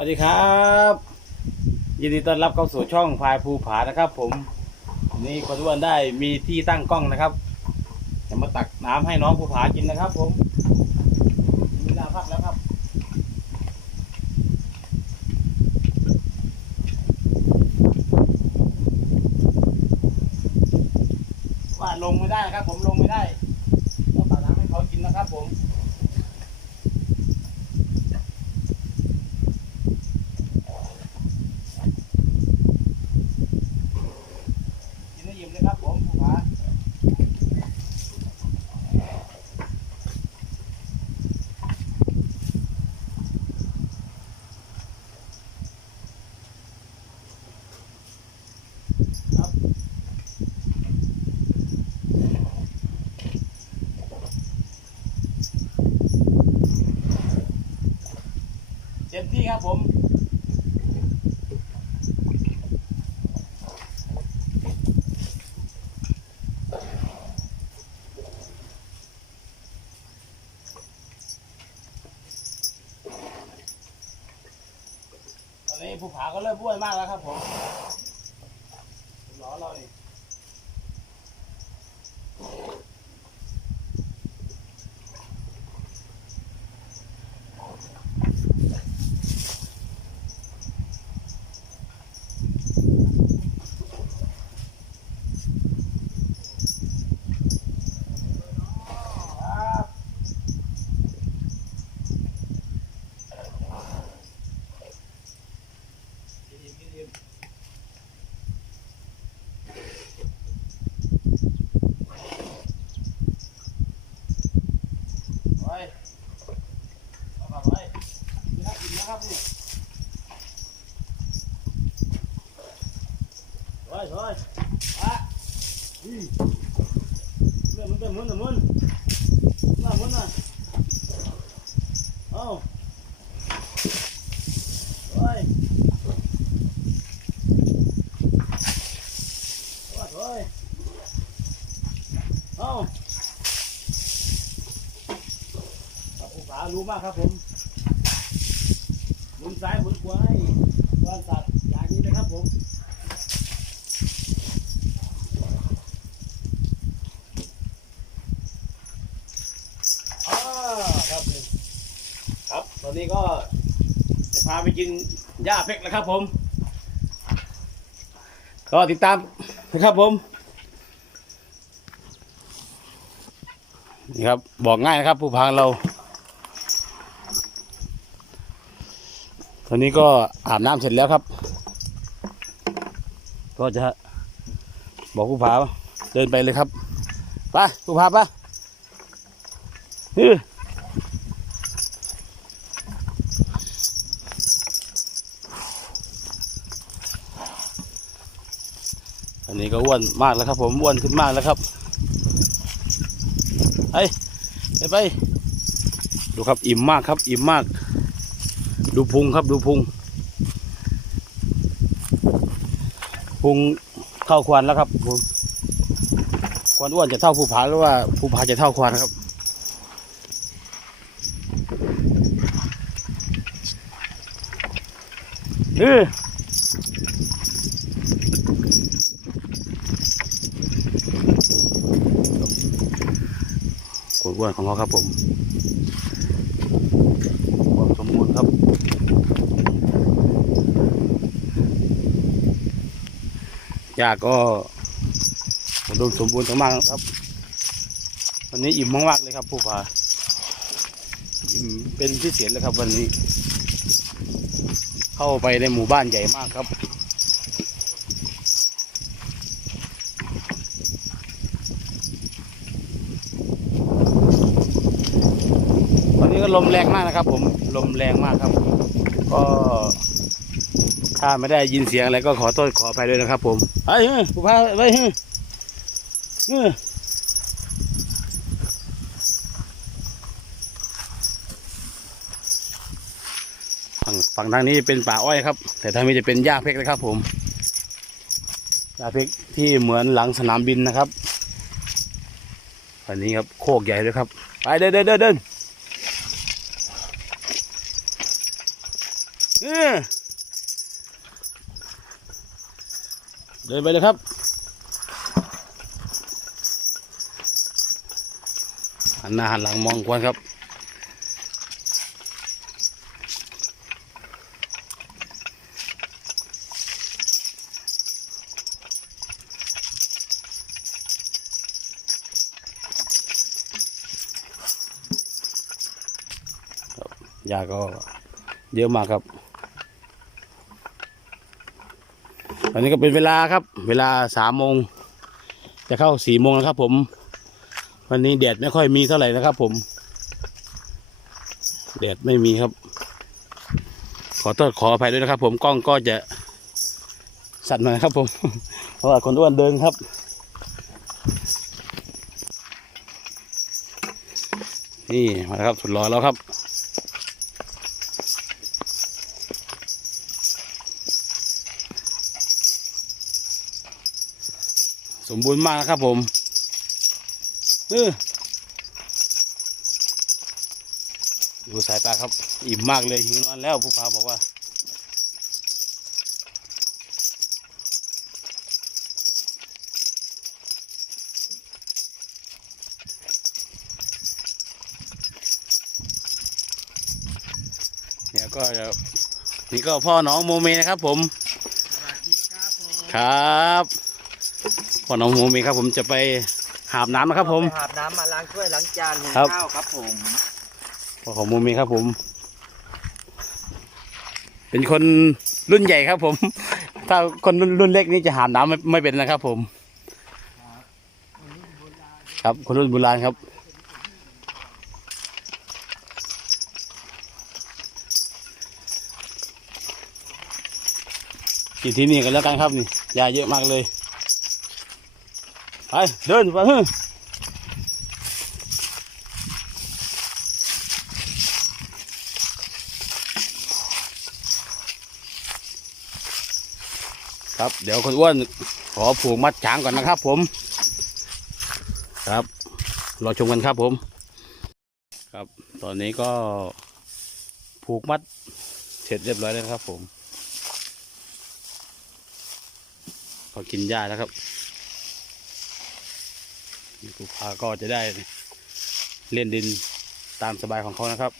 วัสดีครับ ยินดีต้อนรับเข้าสู่ช่องพายภูผานะครับ ผมนนี้คนอ้วนได้มีที่ตั้งกล้องนะครับจะมาตักน้ำให้น้องภูผากินนะครับ ผมมีเวลาพักแล้วครับว่าลงไม่ได้ครับ ผมลงไม่ได้ต้องตักน้ำให้เขากินนะครับ ผม กินให้อิ่มเลยครับผมภูผาครับเต็มที่ ครับผมตอนนี้ภูผาก็เริ่มบ้วยมากแล้วครับผมร้อเรานี่ครับกินอิ่มกินอิ่มไว้เอากลับไว้นี่ครับอิ่มนะครับนี่ไว้ไว้อะอืมเรื่องมันเป็นมันนะมันน่ามันน่ะเอาไว้โอ้ยโอ้ยเอาครับผู้ขารู้มากครับผมหมุนซ้ายหมุนขวาให้ก้อนสัตว์อย่างนี้นะครับผมอ่าครับนี่ครับ ตอ นี้ก็จะพาไปกินหญ้าเพกแล้วครับผม ก็ติดตามนะครับผม นี่ครับบอกง่ายนะครับ ผู้พังเรา ตอนนี้ก็อาบน้ำเสร็จแล้วครับ ก็จะบอกผู้พาเดินไปเลยครับ ไปผู้พาไป อันนี้ก็อ้วนมากแล้วครับ ผมอ้วนขึ้นมากแล้วครับไปไปไปดูครับอิ่มมากครับ อิ่มมาก ดูพุงครับดูพุงพุงเท่าควานแล้วครับผมควานอ้วนจะเท่าภูผาหรือว่าภูผาจะเท่าควานครับเออควาน อ้วนของเขาครับผมความสมบูรณ์ครับ ยาก็อุดมสมบูรณ์มากๆครับ วันนี้อิ่มมากๆเลยครับผู้พาอิ่มเป็นพิเศษเลยครับวันนี้ เข้าไปในหมู่บ้านใหญ่มากครับ วันนี้ก็ ลมแรงมากนะครับ ผมลมแรงมากครับ ก็ถ้าไม่ได้ยินเสียงอะไรก็ขอโทษขออภัยด้วยนะครับ ผมไปเฮ้ยผู้พาไปเฮ้ยเฮ้ยฝั่งฝั่งทางนี้เป็นป่าอ้อยครับ แต่ทางนี้จะเป็นหญ้าเพกนะครับ ผมหญ้าเพกที่เหมือนหลังสนามบินนะครับอันนี้ครับโคกใหญ่เลยครับ ไปเดินเดินเดิน เดินไปเลยครับ หันหน้าหันหลังมองควนครับยาก็เยอะมากครับ อนนี้ก็เป็นเวลาครับ เวลาสามโมงจะเข้าสี่โมงแล้วครับผม วันนี้แดดไม่ค่อยมีเท่าไหร่นะครับ ผมแดดไม่มีครับ ขอโทษขออภัยด้วยนะครับ ผมกล้องก็จะสั่นหน่อยครับ ผมเพราะว่าคนอ้วนเดินครับ นี่มาครับสุดรอแล้วครับ สมบูรณ์มากนะครับผมเออดูสายตาครับ อิ่มมากเลยหิวนอนแล้วผู้พาบอกว่า เนี่ยก็จะนี่ก็พ่อน้องโมเมนะครับผม ครับ พ่อน้องโมเมครับ ผมจะไปหาบน้ำนะครับ ผมไปหาบน้ำมาล้างถ้วยล้างจานหุงครับข้าวครับผมพ่อของโมเมครับผม เป็นคนรุ่นใหญ่ครับ ผม ถ้าคนรุ่นรุ่นเล็กนี่จะหาบน้ำไม่ไม่เป็นนะครับ ผม ครับคนรุ่นโบราณครับกินที่นี่กันแล้วกันครับนี่ยาเยอะมากเลย ไปเดินไปเฮ้ยครับเดี๋ยวคนอ้วนขอผูกมัดช้างก่อนนะครับผม ครับรอชมกันครับผม ครับตอนนี้ก็ผูกมัดเสร็จเรียบร้อยแล้วครับผมพอกินหญ้าแล้วครับ กค้าก็จะได้เล่นดินตามสบายของเขานะครับ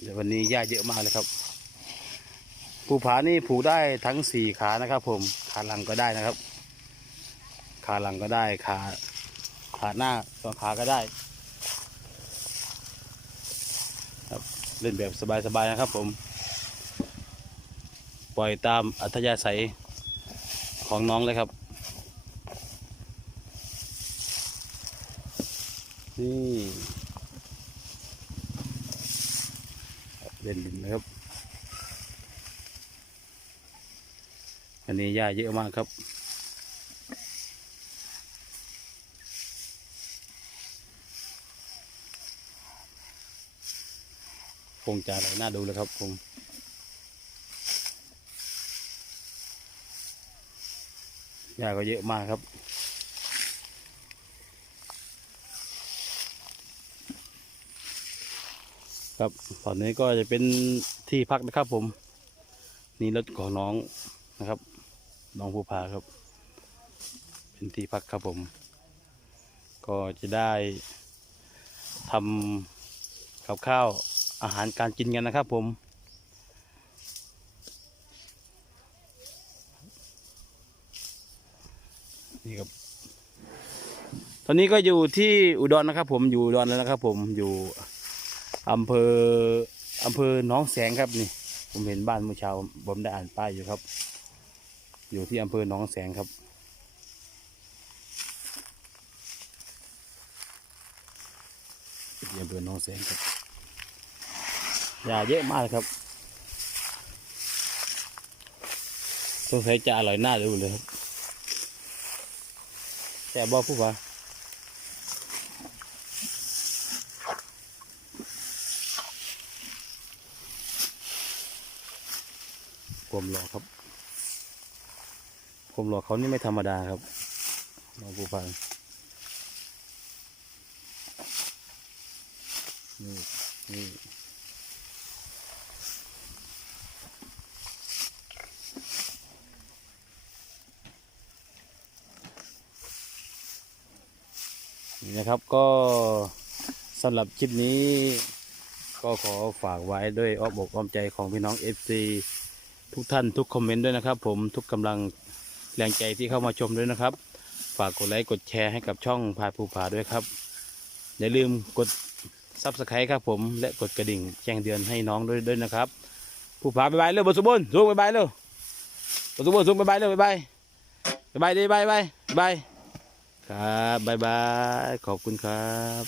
เดี๋ยววันนี้หญ้าเยอะมากเลยครับภูผานี่ผูกได้ทั้งสี่ขานะครับ ผมขาหลังก็ได้นะครับ ขาหลังก็ได้ขาขาหน้าสองขาก็ได้ ครับเล่นแบบสบายๆนะครับผม ปล่อยตามอัธยาศัย ของน้องเลยครับ นี่เล่นดินนะครับ อันนี้หญ้าเยอะมากครับคงจะอะไรน่าดูเลยครับผม หญ้าก็เยอะมากครับ ครับตอนนี้ก็จะเป็นที่พักนะครับผม นี่รถของน้องนะครับ น้องภูผาครับ เป็นที่พักครับผม ก็จะได้ทำกับข้าวอาหารการกินกันนะครับผม นี่ครับ ตอนนี้ก็อยู่ที่อุดรนะครับ ผมอยู่อุดรแล้วนะครับ ผมอยู่อำเภออำเภอหนองแสงครับนี่ ผมเห็นบ้านเมื่อเช้าผมได้อ่านป้ายอยู่ครับ อยู่ที่อำเภอหนองแสงครับที่อำเภอหนองแสงครับยาเยอะมากครับสงสัยจะอร่อยน่าดูเลยครับ แต่บอผู้ว่าผมรอครับ ผมรอเขานี่ไม่ธรรมดาครับน้องผู้ฟังนี่นี่ นะครับ ก็สำหรับคลิปนี้ ก็ขอฝากไว้ด้วยอ้อมอกอ้อมใจของพี่น้อง FC ทุกท่านทุกคอมเมนต์ด้วยนะครับ ผมทุกกำลังแรงใจที่เข้ามาชมด้วยนะครับ ฝากกดไลค์กดแชร์ให้กับช่องพายภูผาด้วยครับ อย่าลืมกดซับสไครต์ครับผมและกดกระดิ่งแจ้งเตือนให้น้องด้วยด้วยนะครับภูผาบายบายเร็วบสุบนสูงบายบายเร็วบสุบนสูงบายบายเร็วบายบายบายบายดีบายบายบาย ครับบ๊ายบาย ขอบคุณครับ